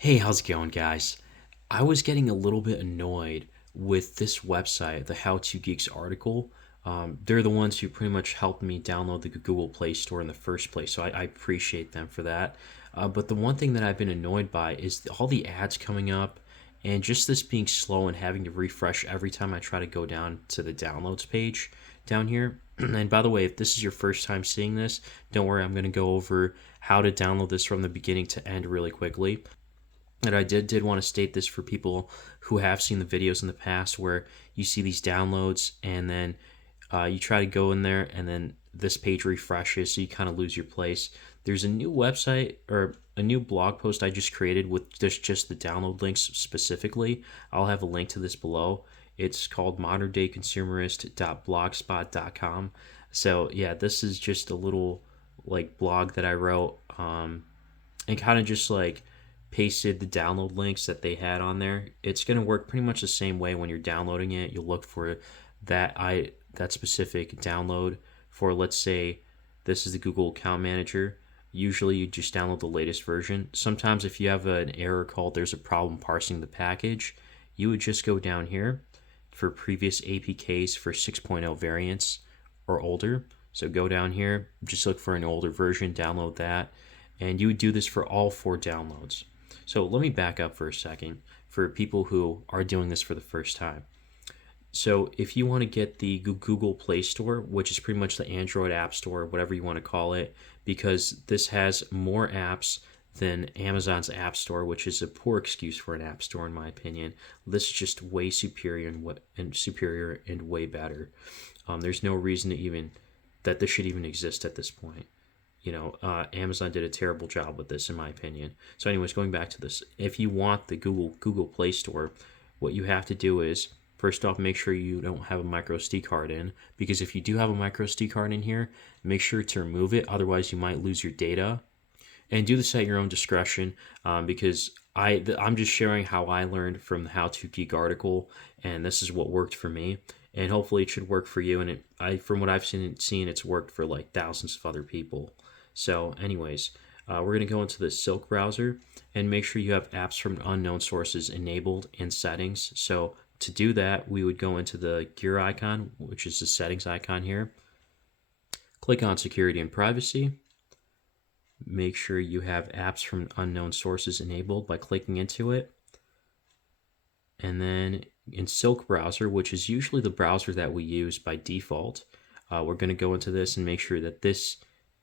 Hey, how's it going, guys? I was getting a little bit annoyed with this website, the How To Geeks article. They're the ones who pretty much helped me download the Google Play Store in the first place, so I appreciate them for that. But the one thing that I've been annoyed by is all the ads coming up and just this being slow and having to refresh every time I try to go down to the downloads page down here. And by the way, if this is your first time seeing this, don't worry, I'm going to go over how to download this from the beginning to end really quickly. And I did want to state this for people who have seen the videos in the past where you see these downloads and then you try to go in there and then this page refreshes, so you kind of lose your place. There's a new website or a new blog post I just created with just the download links specifically. I'll have a link to this below. It's called moderndayconsumerist.blogspot.com. So yeah, this is just a little like blog that I wrote, and kind of just like pasted the download links that they had on there. It's going to work pretty much the same way when you're downloading it. You'll look for that specific download for, let's say this is the Google Account Manager. Usually you just download the latest version. Sometimes if you have an error called there's a problem parsing the package, you would just go down here for previous APKs for 6.0 variants or older. So go down here, just look for an older version, download that, and you would do this for all 4 downloads. So let me back up for a second for people who are doing this for the first time. So if you want to get the Google Play Store, which is pretty much the Android App Store, whatever you want to call it, because this has more apps than Amazon's App Store, which is a poor excuse for an app store in my opinion. This is just way superior and way better. There's no reason to even that this should even exist at this point. Amazon did a terrible job with this in my opinion. So anyways, going back to this, if you want the Google Play Store, what you have to do is first off make sure you don't have a micro SD card in, because if you do have a micro SD card in here, make sure to remove it, otherwise you might lose your data. And do this at your own discretion, because I'm just sharing how I learned from the How To Geek article, and this is what worked for me, and hopefully it should work for you. And from what I've seen, it's worked for like thousands of other people. So anyways, we're going to go into the Silk browser and make sure you have apps from unknown sources enabled in settings. So to do that, we would go into the gear icon, which is the settings icon here. Click on security and privacy. Make sure you have apps from unknown sources enabled by clicking into it. And then in Silk browser, which is usually the browser that we use by default, we're going to go into this and make sure that this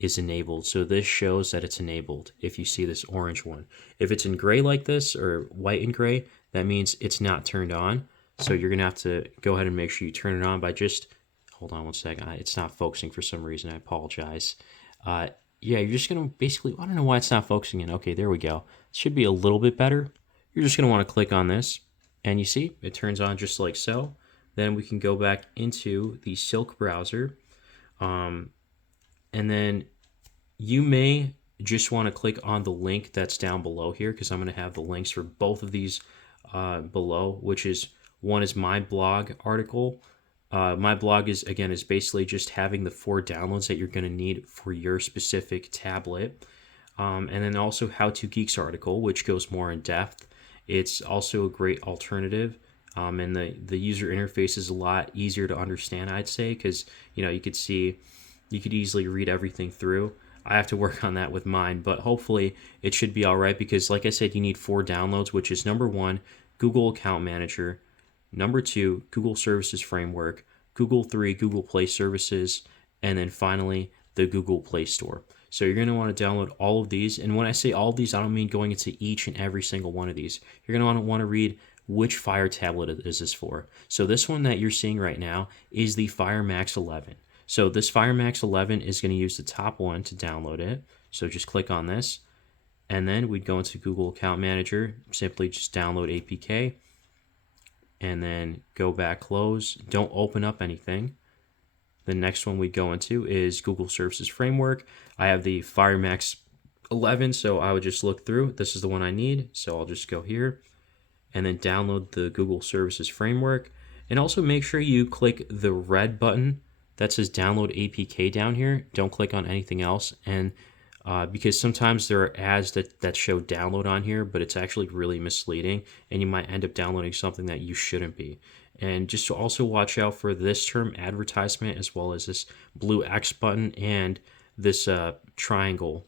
is enabled. So this shows that it's enabled if you see this orange one. If it's in gray like this or white and gray, that means it's not turned on. So you're going to have to go ahead and make sure you turn it on by just, hold on one second, it's not focusing for some reason, I apologize. Yeah, you're just going to basically, I don't know why it's not focusing in. Okay, there we go. It should be a little bit better. You're just going to want to click on this, and you see it turns on just like so. Then we can go back into the Silk browser. And then you may just want to click on the link that's down below here, because I'm going to have the links for both of these below, which is one is my blog article. My blog is basically just having the 4 downloads that you're going to need for your specific tablet. And then also How To Geeks article, which goes more in depth. It's also a great alternative. And the user interface is a lot easier to understand, I'd say, because you could easily read everything through. I have to work on that with mine, but hopefully it should be all right, because like I said, you need 4 downloads, which is number 1, Google Account Manager, number 2, Google Services Framework, Google 3, Google Play Services, and then finally the Google Play Store. So you're going to want to download all of these. And when I say all of these, I don't mean going into each and every single one of these. You're going to want to read which Fire tablet is this for. So this one that you're seeing right now is the Fire Max 11. So this Fire Max 11 is going to use the top one to download it. So just click on this, and then we'd go into Google Account Manager, simply just download APK, and then go back, close. Don't open up anything. The next one we go into is Google Services Framework. I have the Fire Max 11, so I would just look through. This is the one I need, so I'll just go here and then download the Google Services Framework. And also make sure you click the red button that says download APK down here. Don't click on anything else. And because sometimes there are ads that show download on here, but it's actually really misleading, and you might end up downloading something that you shouldn't be. And just to also watch out for this term advertisement, as well as this blue X button and this triangle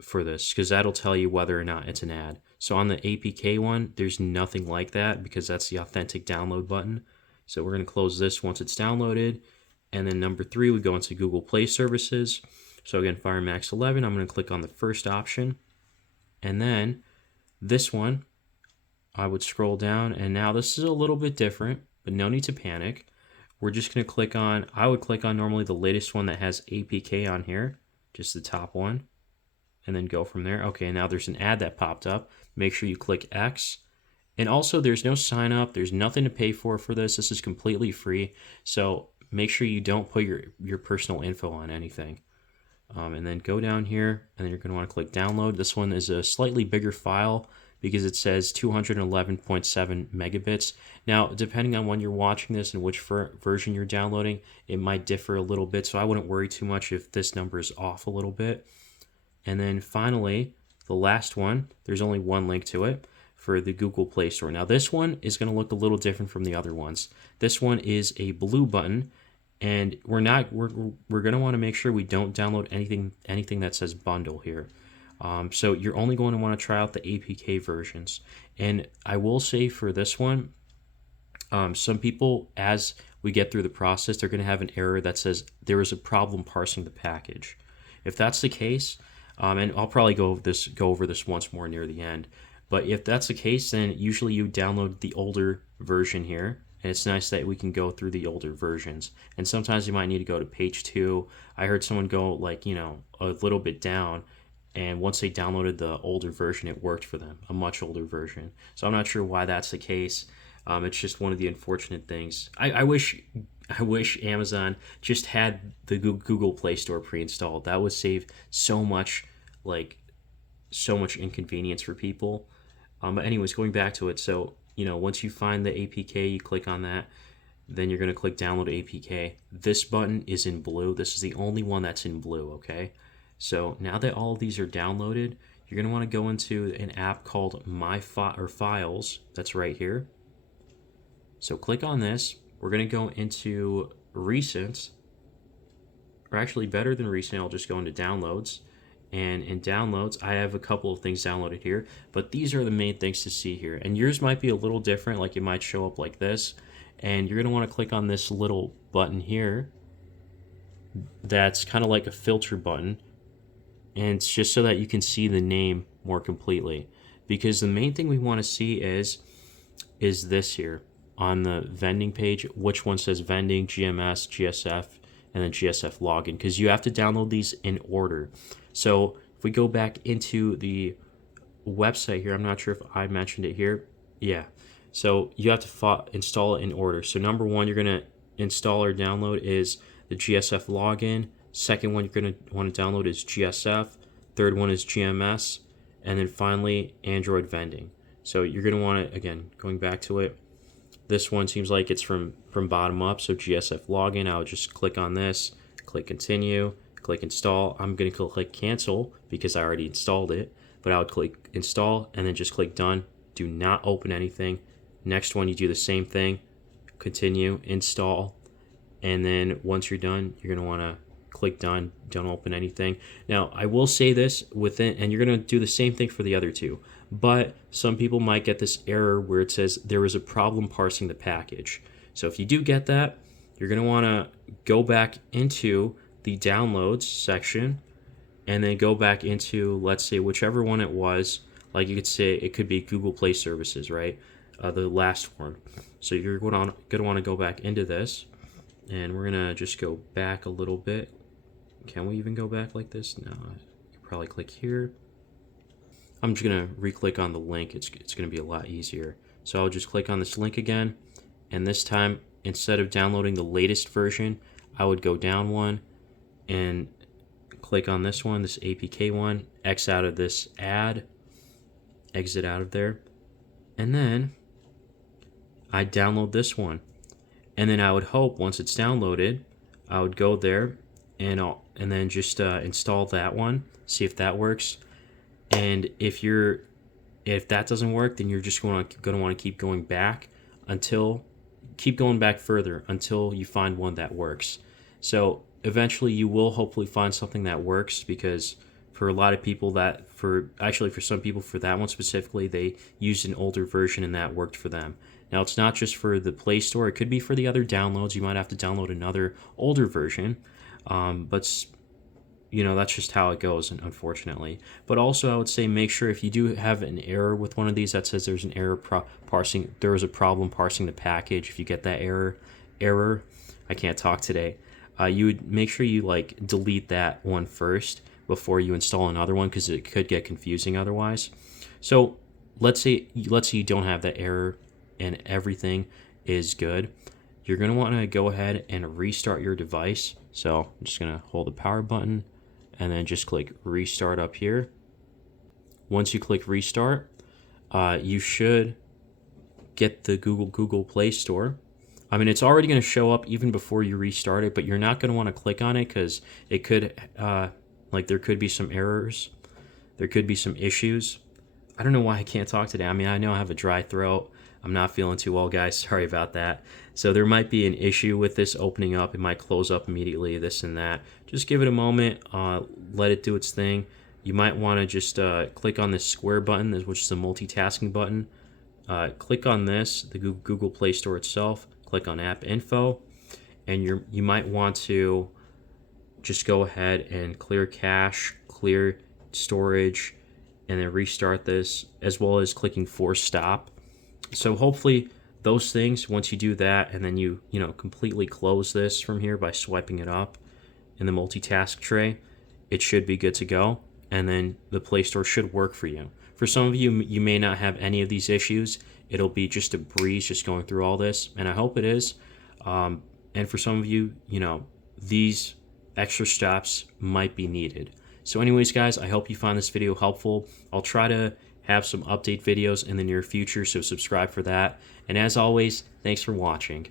for this, because that'll tell you whether or not it's an ad. So on the APK one, there's nothing like that because that's the authentic download button. So we're going to close this once it's downloaded. And then number 3, we go into Google Play Services. So again, Fire Max 11, I'm going to click on the first option. And then this one, I would scroll down, and now this is a little bit different, but no need to panic. We're just going to click on, I would click on normally the latest one that has APK on here, just the top one, and then go from there. Okay, now there's an ad that popped up. Make sure you click X. And also, there's no sign up. There's nothing to pay for this. This is completely free. So make sure you don't put your personal info on anything. And then go down here, and then you're going to want to click download. This one is a slightly bigger file because it says 211.7 megabits. Now, depending on when you're watching this and which version you're downloading, it might differ a little bit. So I wouldn't worry too much if this number is off a little bit. And then finally, the last one, there's only one link to it for the Google Play Store. Now this one is going to look a little different from the other ones. This one is a blue button, and we're going to want to make sure we don't download anything that says bundle here. So you're only going to want to try out the APK versions. And I will say for this one, some people, as we get through the process, they're going to have an error that says there is a problem parsing the package. If that's the case, and I'll probably go over this once more near the end. But if that's the case, then usually you download the older version here. And it's nice that we can go through the older versions. And sometimes you might need to go to page 2. I heard someone go a little bit down. And once they downloaded the older version, it worked for them, a much older version. So I'm not sure why that's the case. It's just one of the unfortunate things. I wish Amazon just had the Google Play Store pre-installed. That would save so much inconvenience for people. But anyways, going back to it, so once you find the APK, you click on that. Then you're going to click download APK. This button is in blue. This is the only one that's in blue, okay? So now that all of these are downloaded, you're going to want to go into an app called Files. That's right here. So click on this. We're going to go into recent, or actually better than recent, I'll just go into downloads. And in downloads, I have a couple of things downloaded here, but these are the main things to see here. And yours might be a little different, like it might show up like this. And you're going to want to click on this little button here. That's kind of like a filter button. And it's just so that you can see the name more completely. Because the main thing we want to see is this here on the vending page, which one says vending, GMS, GSF, and then GSF login. Because you have to download these in order. So if we go back into the website here, I'm not sure if I mentioned it here. Yeah. So you have to install it in order. So number 1 you're going to install or download is the GSF login. Second one you're going to want to download is GSF. Third one is GMS. And then finally, Android vending. So you're going to want to, again, going back to it, this one seems like it's from bottom up. So GSF login, I would just click on this, click continue, click install. I'm going to click cancel because I already installed it. But I would click install and then just click done. Do not open anything. Next one, you do the same thing. Continue, install. And then once you're done, you're going to want to click done. Don't open anything. Now, I will say this and you're going to do the same thing for the other two. But some people might get this error where it says there is a problem parsing the package. So if you do get that, you're going to want to go back into the downloads section and then go back into, let's say, whichever one it was. Like you could say it could be Google Play Services, right? The last one. So you're going to want to go back into this, and we're going to just go back a little bit. Can we even go back like this? No. You probably click here. I'm just going to re-click on the link. It's going to be a lot easier. So I'll just click on this link again, and this time, instead of downloading the latest version, I would go down one and click on this one, this APK one, X out of this ad, exit out of there, and then I download this one. And then I would hope once it's downloaded, I would go there and and then just install that one, see if that works. And if that doesn't work, then you're just going to want to keep going back further until you find one that works. So eventually you will hopefully find something that works, because for a lot of people, for some people, for that one specifically, they used an older version and that worked for them. Now, it's not just for the Play Store, it could be for the other downloads. You might have to download another older version, but that's just how it goes, unfortunately. But also, I would say make sure, if you do have an error with one of these that says there's an error parsing, there is a problem parsing the package. If you get that error, I can't talk today. You would make sure you delete that one first before you install another one, because it could get confusing otherwise. So let's say you don't have that error and everything is good. You're going to want to go ahead and restart your device. So I'm just going to hold the power button and then just click restart up here. Once you click restart, you should get the Google Play Store. I mean, it's already going to show up even before you restart it, but you're not going to want to click on it, because it could, there could be some errors. There could be some issues. I don't know why I can't talk today. I mean, I know I have a dry throat. I'm not feeling too well, guys. Sorry about that. So there might be an issue with this opening up. It might close up immediately, this and that. Just give it a moment. Let it do its thing. You might want to just click on this square button, which is the multitasking button. Click on this, the Google Play Store itself. Click on App Info. And you might want to just go ahead and clear cache, clear storage, and then restart this, as well as clicking Force Stop. So hopefully those things, once you do that, and then you completely close this from here by swiping it up in the multitask tray, it should be good to go, and then the Play Store should work for you. For some of you, you may not have any of these issues. It'll be just a breeze just going through all this, and I hope it is. And for some of you, these extra steps might be needed. So anyways, guys, I hope you find this video helpful. I'll try to have some update videos in the near future, so subscribe for that. And as always, thanks for watching.